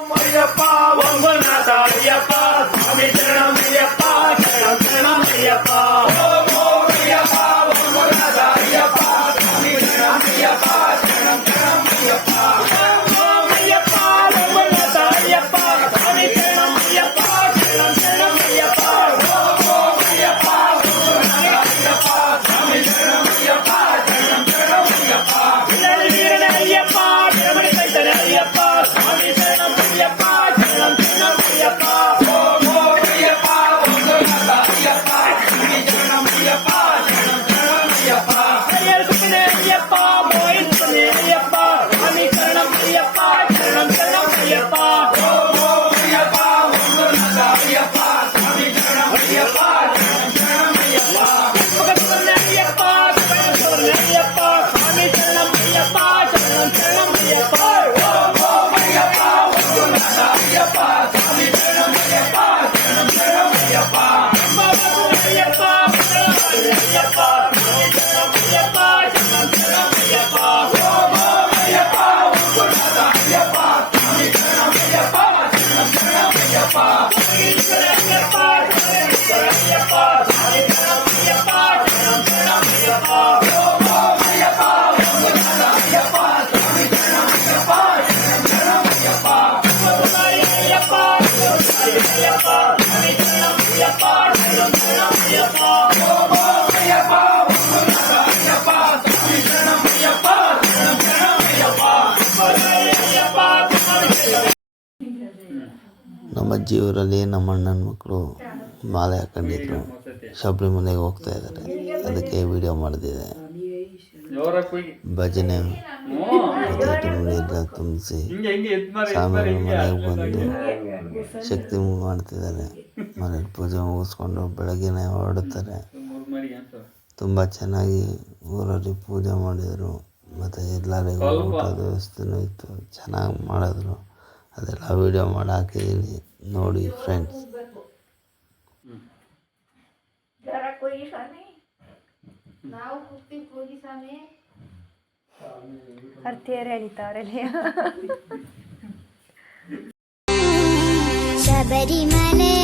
ஐயப்பா ஒன்பது நாதா Ayyappa Ayyappa Sarayappa, Sarayappa, ಜೀವರಲ್ಲಿ ನಮ್ಮ ಅಣ್ಣನ ಮಕ್ಕಳು ಮಾಲೆ ಹಾಕೊಂಡಿದ್ರು. ಶಬರಿಮಲೆಗೆ ಹೋಗ್ತಾ ಇದ್ದಾರೆ. ಅದಕ್ಕೆ ವಿಡಿಯೋ ಮಾಡಿದೆ ಭಜನೆ ತುಂಬಿಸಿ ಸ್ವಾಮಿಗಳ ಮನೆಗೆ ಬಂದು ಶಕ್ತಿ ಮಾಡ್ತಿದ್ದಾರೆ. ಮನೇಲಿ ಪೂಜೆ ಮುಗಿಸ್ಕೊಂಡು ಬೆಳಗ್ಗೆನೇ ಹೊರಡುತ್ತಾರೆ. ತುಂಬ ಚೆನ್ನಾಗಿ ಊರಲ್ಲಿ ಪೂಜೆ ಮಾಡಿದರು. ಮತ್ತು ಎಲ್ಲರಿಗೂ ಊಟದ ವ್ಯವಸ್ಥೆನೂ ಇತ್ತು. ಚೆನ್ನಾಗಿ ಮಾಡಿದ್ರು. ಅದೆಲ್ಲ ವಿಡಿಯೋ ಮಾಡಿ ಹಾಕಿದ್ದೀನಿ ನೋಡಿ ಫ್ರೆಂಡ್ಸ್ ಅರ್ಥಿಯರೇ ಎಳಿತಾವ್ರಲ್ಲ ಶಬರಿಮಲೆ